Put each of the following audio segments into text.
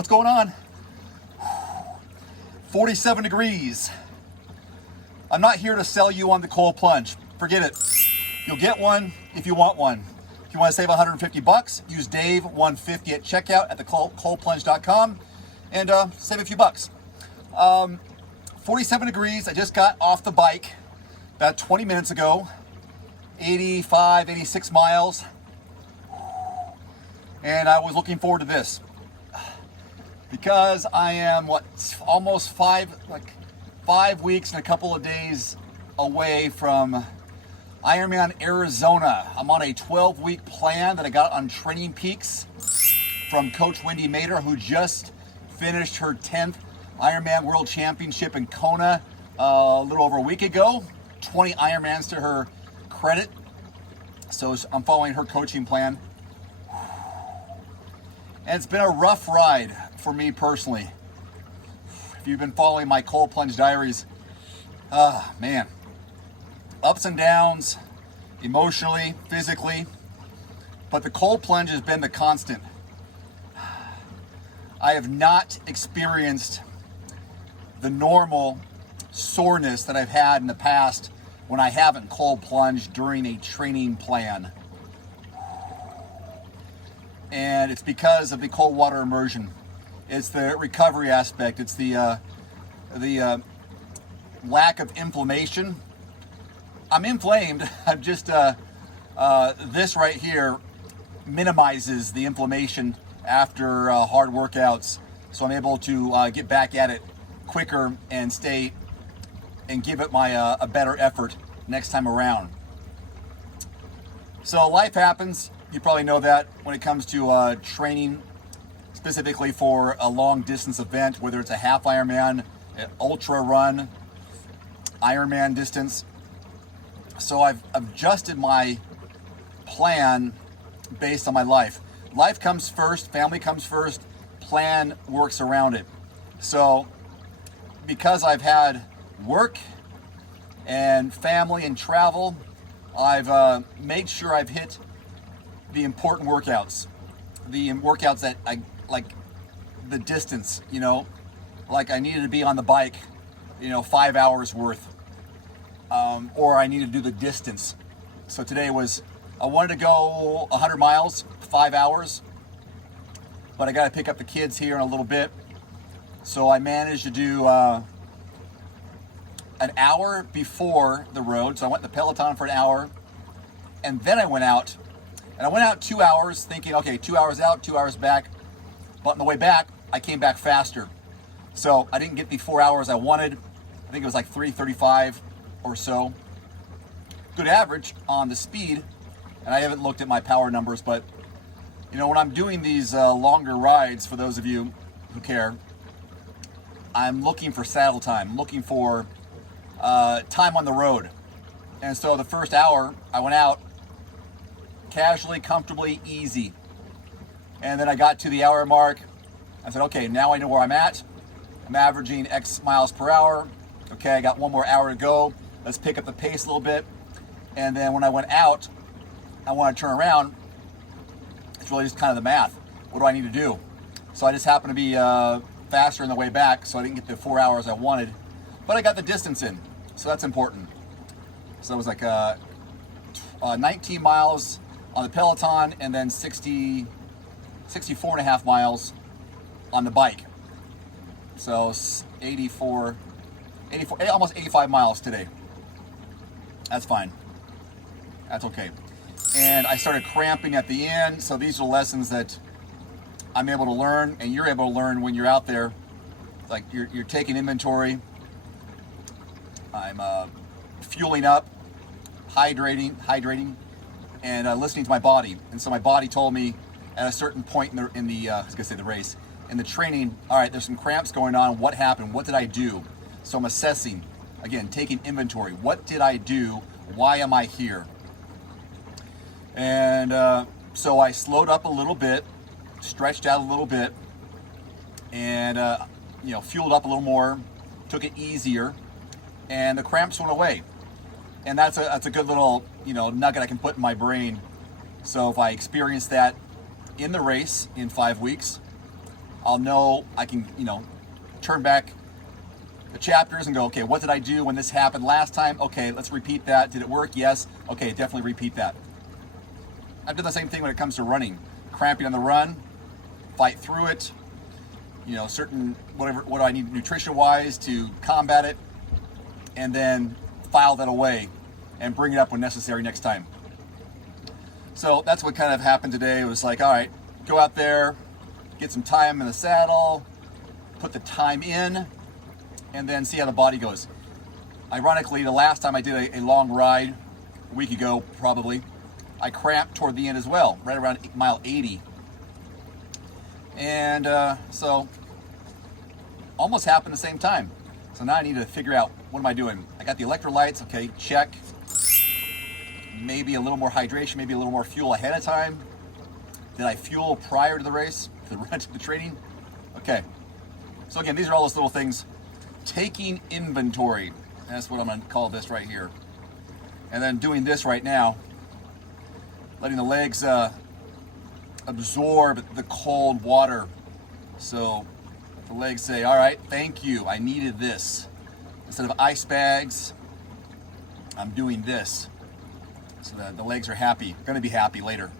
What's going on? 47 degrees. I'm not here to sell you on the cold plunge. Forget it. You'll get one if you want one. If you want to save 150 bucks, use Dave150 at checkout at thecoldplunge.com and save a few bucks. 47 degrees. I just got off the bike about 20 minutes ago. 86 miles. And I was looking forward to this because I am almost 5 weeks and a couple of days away from Ironman Arizona. I'm on a 12-week plan that I got on Training Peaks from Coach Wendy Mader, who just finished her 10th Ironman World Championship in Kona a little over a week ago. 20 Ironmans to her credit. So I'm following her coaching plan. And it's been a rough ride for me personally. If you've been following my cold plunge diaries, man, ups and downs, emotionally, physically, but the cold plunge has been the constant. I have not experienced the normal soreness that I've had in the past when I haven't cold plunged during a training plan. And it's because of the cold water immersion. It's the recovery aspect. It's the lack of inflammation. I'm inflamed. I'm just this right here minimizes the inflammation after hard workouts, so I'm able to get back at it quicker and stay and give it my a better effort next time around. So life happens. You probably know that when it comes to training, specifically for a long distance event, whether it's a half Ironman, an ultra run, Ironman distance. So I've adjusted my plan based on my life. Life comes first, family comes first, plan works around it. So because I've had work and family and travel, I've made sure I've hit the important workouts, the workouts that I like, the distance, like I needed to be on the bike, 5 hours worth, or I needed to do the distance. So today I wanted to go 100 miles, 5 hours, but I got to pick up the kids here in a little bit. So I managed to do an hour before the road. So I went to the Peloton for an hour, and then I went out. And I went out 2 hours thinking, okay, 2 hours out, 2 hours back. But on the way back, I came back faster. So I didn't get the 4 hours I wanted. I think it was like 3:35 or so. Good average on the speed. And I haven't looked at my power numbers, but when I'm doing these longer rides, for those of you who care, I'm looking for saddle time. I'm looking for time on the road. And so the first hour, I went out casually, comfortably, easy. And then I got to the hour mark. I said, okay, now I know where I'm at. I'm averaging X miles per hour. Okay, I got one more hour to go. Let's pick up the pace a little bit. And then when I went out, I want to turn around. It's really just kind of the math. What do I need to do? So I just happened to be faster on the way back, so I didn't get the 4 hours I wanted. But I got the distance in, so that's important. So it was like 19 miles on the Peloton, and then 64 and a half miles on the bike. So 84, almost 85 miles today. That's fine. That's okay. And I started cramping at the end. So these are lessons that I'm able to learn, and you're able to learn when you're out there. Like you're taking inventory. I'm fueling up, hydrating, and listening to my body. And so my body told me at a certain point in the race, in the training, all right, there's some cramps going on. What happened? What did I do? So I'm assessing, again, taking inventory. What did I do? Why am I here? And so I slowed up a little bit, stretched out a little bit, and fueled up a little more, took it easier, and the cramps went away. And that's a good little nugget I can put in my brain. So if I experience that in the race in 5 weeks, I'll know I can, turn back the chapters and go, okay, what did I do when this happened last time? Okay, let's repeat that. Did it work? Yes. Okay, definitely repeat that. I've done the same thing when it comes to running. Cramping on the run, fight through it, certain what do I need nutrition wise to combat it, and then file that away and bring it up when necessary next time. So that's what kind of happened today. It was like, all right, go out there, get some time in the saddle, put the time in, and then see how the body goes. Ironically, the last time I did a long ride, a week ago probably, I cramped toward the end as well, right around mile 80. And so almost happened the same time. So now I need to figure out, what am I doing? I got the electrolytes, okay, check. Maybe a little more hydration, maybe a little more fuel ahead of time. Did I fuel prior to the race, to the training? Okay. So again, these are all those little things. Taking inventory. That's what I'm gonna call this right here. And then doing this right now, letting the legs absorb the cold water. So the legs say, all right, thank you, I needed this. Instead of ice bags, I'm doing this. So that the legs are happy, gonna be happy later.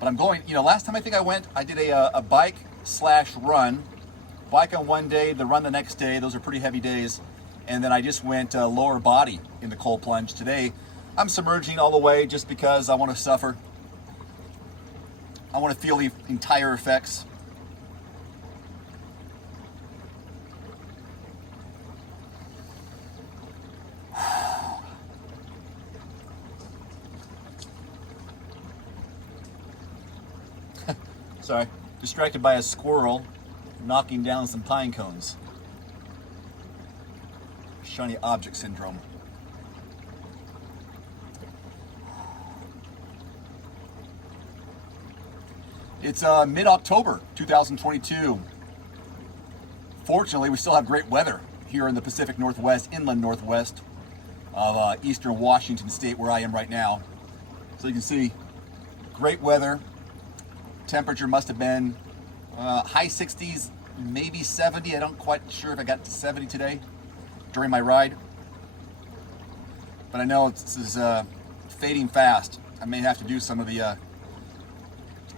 But I'm going, last time I think I went, I did a bike/run. Bike on one day, the run the next day. Those are pretty heavy days. And then I just went lower body in the cold plunge. Today, I'm submerging all the way just because I want to suffer. I want to feel the entire effects. Sorry, distracted by a squirrel knocking down some pine cones. Shiny object syndrome. It's mid-October 2022. Fortunately, we still have great weather here in the Pacific Northwest, inland northwest of eastern Washington state, where I am right now. So you can see great weather. Temperature must have been high 60s, maybe 70. I don't quite sure if I got to 70 today during my ride. But I know this is fading fast. I may have to do some of the,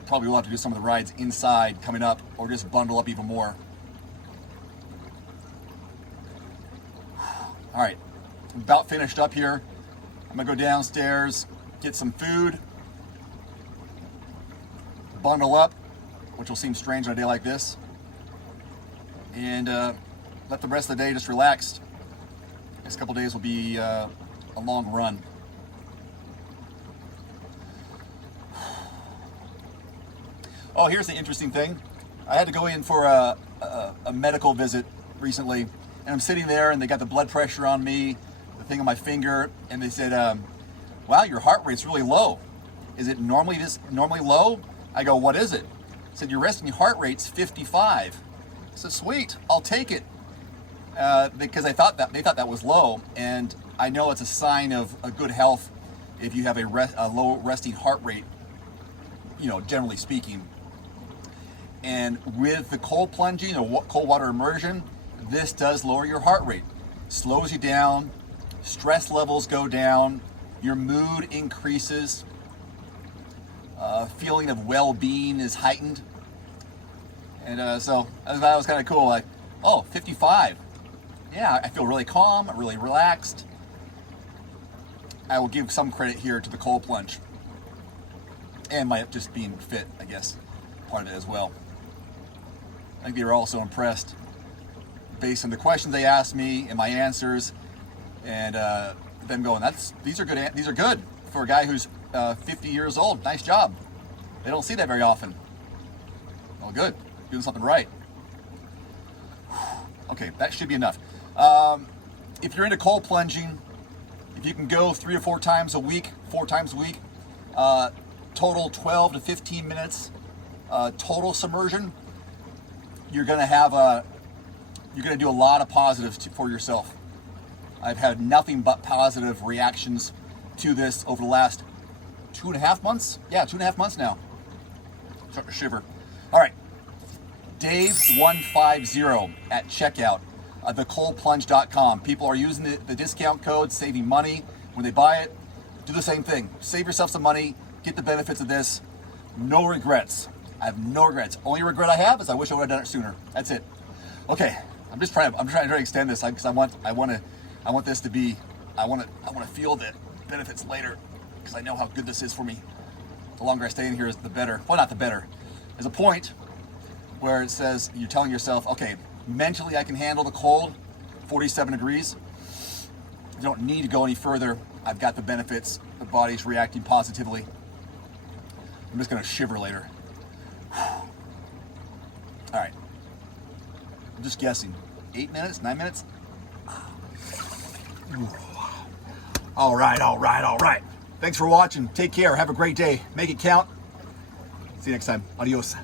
probably will have to do some of the rides inside coming up, or just bundle up even more. All right, I'm about finished up here. I'm gonna go downstairs, get some food, bundle up, which will seem strange on a day like this, and let the rest of the day just relax. Next couple days will be a long run. Oh, here's the interesting thing. I had to go in for a medical visit recently, and I'm sitting there, and they got the blood pressure on me, the thing on my finger, and they said, "Wow, your heart rate's really low. Is it normally low?" I go, "What is it?" They said, "Your resting heart rate's 55." I said, "Sweet, I'll take it," because they thought that was low, and I know it's a sign of a good health if you have a low resting heart rate, generally speaking. And with the cold plunging or cold water immersion, this does lower your heart rate, slows you down, stress levels go down, your mood increases, feeling of well-being is heightened. And so that was kind of cool. Like, oh, 55. Yeah, I feel really calm, really relaxed. I will give some credit here to the cold plunge. And my just being fit, I guess, part of it as well. I think they were also impressed based on the questions they asked me and my answers, and them going, these are good for a guy who's 50 years old. Nice job. They don't see that very often. Well, good, doing something right. Okay, that should be enough. If you're into cold plunging, if you can go 3 or 4 times a week, total 12 to 15 minutes, total submersion, you're gonna do a lot of positives for yourself. I've had nothing but positive reactions to this over the last 2.5 months. Yeah, 2.5 months now. Starting to shiver. All right, Dave150 at checkout, thecoldplunge.com. People are using the discount code, saving money when they buy it. Do the same thing. Save yourself some money, get the benefits of this. No regrets. I have no regrets. Only regret I have is I wish I would have done it sooner. That's it. Okay, I'm trying to extend this because I want this to be, I want to feel the benefits later because I know how good this is for me. The longer I stay in here, the better. Well, not the better. There's a point where it says you're telling yourself, okay, mentally I can handle the cold, 47 degrees. You don't need to go any further. I've got the benefits. The body's reacting positively. I'm just gonna shiver later. All right. I'm just guessing. 8 minutes, 9 minutes? All right. Thanks for watching. Take care. Have a great day. Make it count. See you next time. Adios.